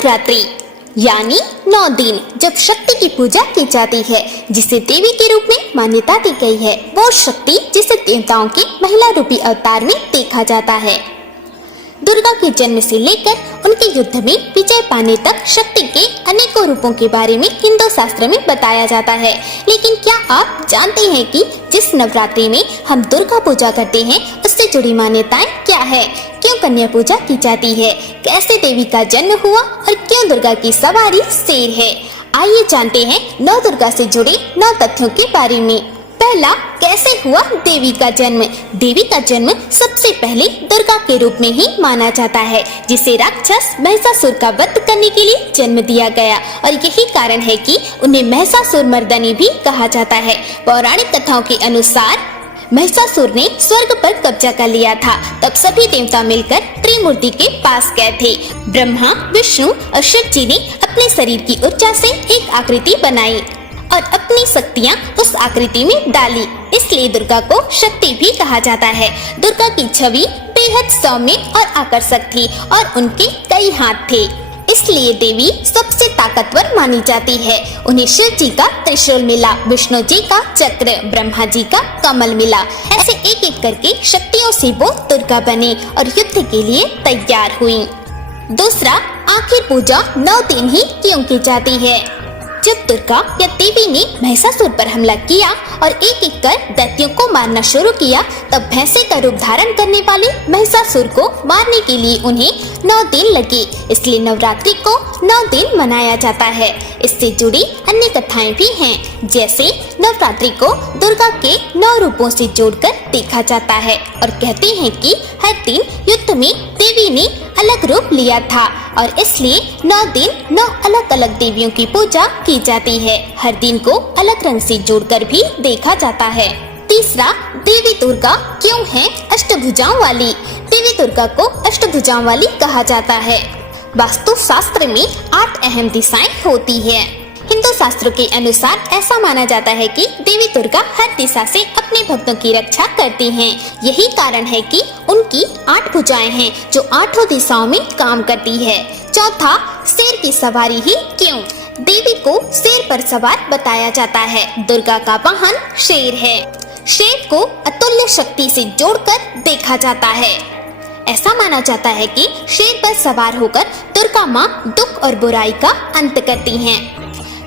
नवरात्रि यानी 9 दिन जब शक्ति की पूजा की जाती है, जिसे देवी के रूप में मान्यता दी गई है, वो शक्ति जिसे देवताओं के महिला रूपी अवतार में देखा जाता है। दुर्गा के जन्म से लेकर उनके युद्ध में विजय पाने तक शक्ति के अनेकों रूपों के बारे में हिंदू शास्त्र में बताया जाता है। लेकिन क्या आप जानते हैं कि जिस नवरात्रि में हम दुर्गा पूजा करते हैं, उससे जुड़ी मान्यताएं क्या है? क्यों कन्या पूजा की जाती है? कैसे देवी का जन्म हुआ और क्यों दुर्गा की सवारी शेर है? आइए जानते हैं नौ दुर्गा से जुड़े 9 तथ्यों के बारे में। पहला, कैसे हुआ देवी का जन्म? देवी का जन्म सबसे पहले दुर्गा के रूप में ही माना जाता है, जिसे राक्षस महिषासुर का वध करने के लिए जन्म दिया गया, और यही कारण है कि उन्हें महिषासुर मर्दनी भी कहा जाता है। पौराणिक कथाओं के अनुसार महिषासुर ने स्वर्ग पर कब्जा कर लिया था। तब सभी देवता मिलकर त्रिमूर्ति के पास गए थे। ब्रह्मा, विष्णु और शिव जी ने अपने शरीर की ऊर्जा से एक आकृति बनाई और अपनी शक्तियाँ उस आकृति में डाली, इसलिए दुर्गा को शक्ति भी कहा जाता है। दुर्गा की छवि बेहद सौम्य और आकर्षक थी और उनके कई हाथ थे, इसलिए देवी सबसे ताकतवर मानी जाती है। उन्हें शिव जी का त्रिशूल मिला, विष्णु जी का चक्र, ब्रह्मा जी का कमल मिला। ऐसे एक एक करके शक्तियों से वो दुर्गा बने और युद्ध के लिए तैयार हुई। दूसरा, आखिर पूजा 9 दिन ही क्यों की जाती है? जब दुर्गा या देवी ने महिषासुर पर हमला किया और एक एक कर दैत्यों को मारना शुरू किया, तब भैंसे का रूप धारण करने वाले महिषासुर को मारने के लिए उन्हें 9 दिन लगे, इसलिए नवरात्रि को 9 दिन मनाया जाता है। इससे जुड़ी अन्य कथाएं भी हैं, जैसे नवरात्रि को दुर्गा के 9 रूपों से जोड़कर देखा जाता है और कहते हैं कि हर दिन युद्ध में देवी ने अलग रूप लिया था और इसलिए 9 दिन 9 अलग अलग देवियों की पूजा की जाती है। हर दिन को अलग रंग से जोड़कर भी देखा जाता है। तीसरा, देवी दुर्गा क्यों है अष्टभुजाओं वाली? देवी दुर्गा को अष्टभुजाओं वाली कहा जाता है। वास्तु शास्त्र में 8 अहम दिशाएं होती है। हिंदू शास्त्रों के अनुसार ऐसा माना जाता है कि देवी दुर्गा हर दिशा से अपने भक्तों की रक्षा करती हैं। यही कारण है कि उनकी 8 भुजाएं हैं जो 8 दिशाओं में काम करती है। चौथा, शेर की सवारी ही क्यों? देवी को शेर पर सवार बताया जाता है। दुर्गा का वाहन शेर है। शेर को अतुल्य शक्ति से जोड़कर देखा जाता है। ऐसा माना जाता है कि शेर पर सवार होकर दुर्गा माँ दुख और बुराई का अंत करती हैं।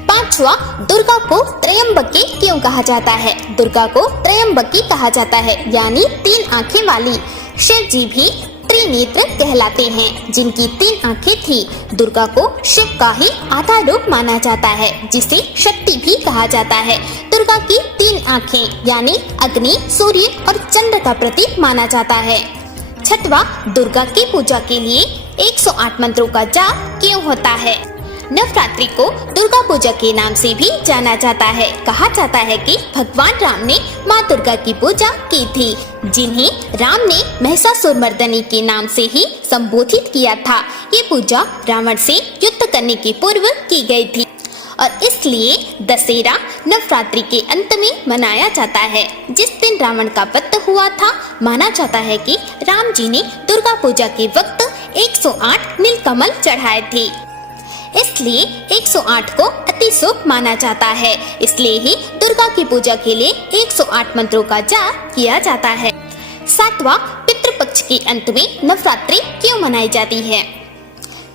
पांचवा, दुर्गा को त्रयंबकी क्यों कहा जाता है? दुर्गा को त्रयंबकी कहा जाता है, यानी 3 आंखें वाली। शिव जी भी त्रिनेत्र कहलाते हैं, जिनकी 3 आंखें थी। दुर्गा को शिव का ही आधा रूप माना जाता है, जिसे शक्ति भी कहा जाता है। दुर्गा की 3 आंखें यानी अग्नि, सूर्य और चंद्र का प्रतीक माना जाता है। छठवां, दुर्गा की पूजा के लिए 108 मंत्रों का जाप क्यों होता है? नवरात्रि को दुर्गा पूजा के नाम से भी जाना जाता है। कहा जाता है कि भगवान राम ने माँ दुर्गा की पूजा की थी, जिन्हें राम ने महिषासुर मर्दनी के नाम से ही संबोधित किया था। ये पूजा रावण से युद्ध करने के पूर्व की गई थी और इसलिए दशहरा नवरात्रि के अंत में मनाया जाता है। जिस दिन रावण का वध हुआ था, माना जाता है कि राम जी ने दुर्गा पूजा के वक्त 108 नीलकमल चढ़ाए थे, इसलिए 108 को अति शुभ माना जाता है। इसलिए ही दुर्गा की पूजा के लिए 108 मंत्रों का जाप किया जाता है। 7वां, पितृपक्ष के अंत में नवरात्रि क्यों मनाई जाती है?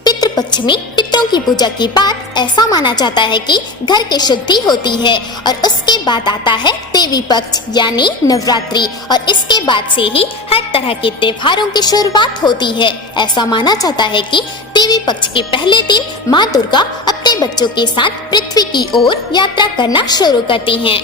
पितृपक्ष में पितरों की पूजा के बाद ऐसा माना जाता है कि घर की शुद्धि होती है और उसके बाद आता है देवी पक्ष यानी नवरात्रि, और इसके बाद से ही हर तरह के त्योहारों की शुरुआत होती है। ऐसा माना जाता है कि देवी पक्ष के पहले दिन माँ दुर्गा अपने बच्चों के साथ पृथ्वी की ओर यात्रा करना शुरू करती हैं।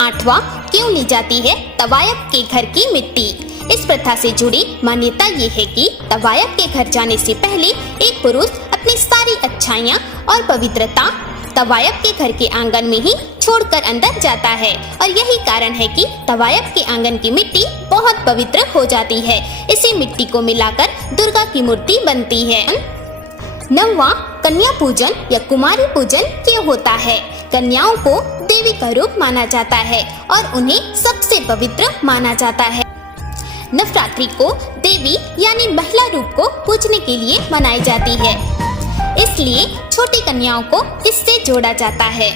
8वां, क्यों ली जाती है तवायफ के घर की मिट्टी? इस प्रथा से जुड़ी मान्यता ये है कि तवायफ के घर जाने से पहले एक पुरुष अपनी सारी अच्छाइयाँ और पवित्रता तवायफ के घर के आंगन में ही छोड़कर अंदर जाता है, और यही कारण है कि तवायफ के आंगन की मिट्टी बहुत पवित्र हो जाती है। इसी मिट्टी को मिलाकर दुर्गा की मूर्ति बनती है। 9वां, कन्या पूजन या कुमारी पूजन क्यों होता है? कन्याओं को देवी का रूप माना जाता है और उन्हें सबसे पवित्र माना जाता है। नवरात्रि को देवी यानी महिला रूप को पूजने के लिए मनाई जाती है। इसलिए छोटी कन्याओं को इससे जोड़ा जाता है।